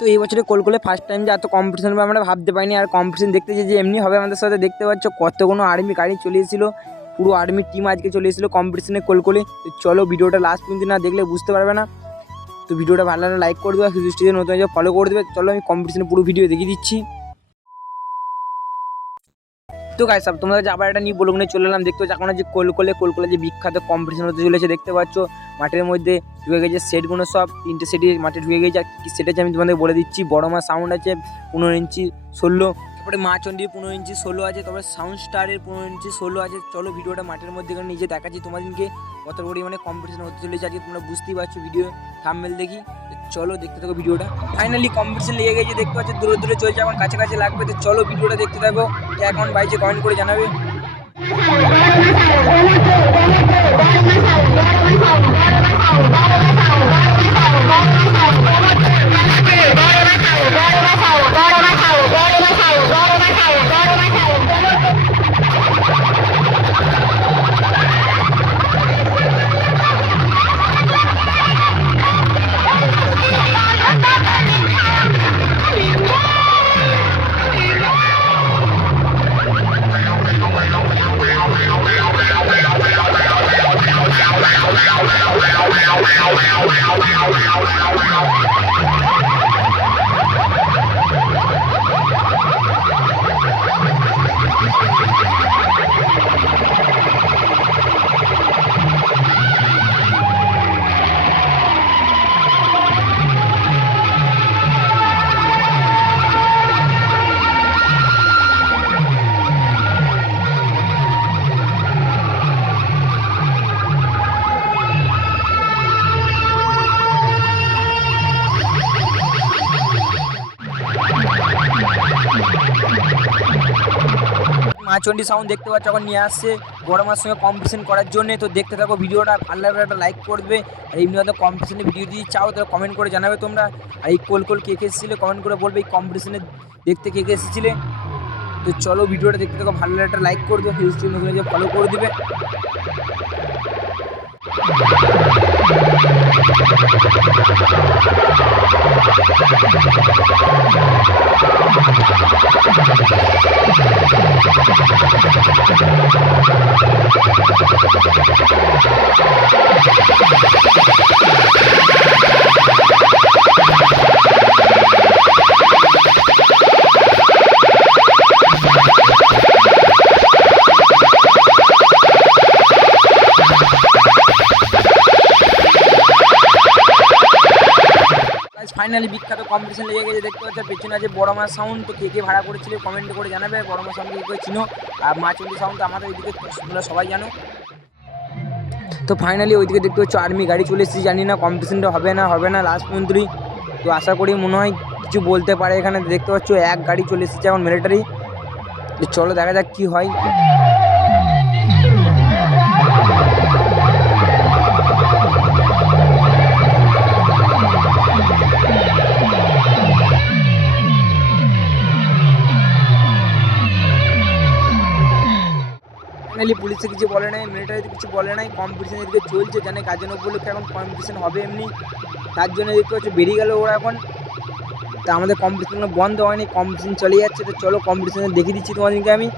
তো এই বছরে কোলকোলে ফার্স্ট টাইম যে এত কম্পিটিশন হবে আমরা ভাবতে পারিনি। আর কম্পিটিশন দেখতে যে এমনি হবে আমাদের সাথে, দেখতে পাচ্ছ কতগুলো আর্মি গাড়ি চলে এসেছিলো, পুরো আর্মি টিম আজকে চলে এসেছিলো কম্পিটিশনে কোলকোলে। তো চলো ভিডিওটা লাস্ট পর্যন্ত না দেখলে বুঝতে পারবে না। তো ভিডিওটা ভালো লাগলে লাইক করে দেবে, সুযোগ নতুন ফলো করে দেবে। চলো আমি কম্পিটিশনে পুরো ভিডিও দেখিয়ে দিচ্ছি। তো গাইস সব তোমাদের আবার একটা নিয়ে বলবো চলে এলাম। দেখতে পাচ্ছ এখন যে কোলকোলে যে বিখ্যাত কম্পিটিশন হতে চলেছে, দেখতে পাচ্ছ মাঠের মধ্যে ঢুকে গেছে সেটগুলো, সব 3টে সেটই মাঠে ঢুকে গেছে। আর কী সেট আছে আমি তোমাদের বলে দিচ্ছি। বড় মা সাউন্ড আছে 15 ইঞ্চি 16, তারপরে মা চণ্ডীর 15 ইঞ্চি 16 আছে, তারপরে সাউন্ড স্টারের 15 ইঞ্চি 16 আছে। চলো ভিডিওটা মাঠের মধ্যে নিজে দেখাচ্ছি তোমাদেরকে কত পরিমাণে কম্পিটিশন হতে চলেছে আজকে, তোমরা বুঝতেই পারছো ভিডিও থাম্বনেল দেখি। চলো দেখতে থাকো ভিডিওটা। ফাইনালি কম্পিটিশন লেগে গেছে, দেখতে পাচ্ছ দূরে দূরে চলছে, এখন কাছাকাছি লাগবে। তো চলো ভিডিওটা দেখতে থাকো। এখন বাইছে কমেন্ট করে জানাবে। মা চণ্ডী সাউন্ড দেখতে পাচ্ছ এখন নিয়ে আসছে বড় মার সঙ্গে কম্পিটিশন করার জন্য। তো দেখতে থাকো ভিডিওটা, ভালো লাগলে একটা লাইক করবে। আর এমনি হয়তো কম্পিটিশনে ভিডিও দিয়ে চাও তাহলে কমেন্ট করে জানাবে তোমরা। আর এই কোল কে কে এসেছিলে কমেন্ট করে বলবে এই কম্পিটিশনে দেখতে কে কে এসেছিলে। তো চলো ভিডিওটা দেখতে থাকো, ভালো লাগলে একটা লাইক করে দেবে, ফেসবুক নতুন ফলো করে দেবে। ফাইনালি বিখ্যাত কম্পিটিশন লেগে গেছে, দেখতে পাচ্ছ পেছনে আছে বড় মা সাউন্ড। তো কে কে ভাড়া করেছিলে কমেন্ট করে জানাবে। বড় মা সাউন্ড কে চিনো, আর মা চণ্ডী সাউন্ড তো আমাদের ওইদিকে তোমরা সবাই জানো। তো ফাইনালি ওইদিকে দেখতে পাচ্ছ আর্মি গাড়ি চলে এসেছি, জানি না কম্পিটিশনটা হবে না লাস্ট পর্যন্তই। তো আশা করি মনে হয় কিছু বলতে পারে এখানে। দেখতে পাচ্ছ এক গাড়ি চলে এসেছে এখন মিলিটারি। চলো দেখা যাক কী হয়। ফাইনালি পুলিশে কিছু বলে নাই, মিলিটারিতে কিছু বলে নাই, কম্পিটিশন এদিকে চলছে, জানে কাজের উপলক্ষে এখন কম্পিটিশন হবে এমনি, তার জন্য দেখতে পাচ্ছ বেরিয়ে গেল ওরা এখন। তা আমাদের কম্পিটিশন বন্ধ হয়নি, কম্পিটিশন চলে যাচ্ছে। তো চলো কম্পিটিশনে দেখিয়ে দিচ্ছি তোমাদেরকে আমি।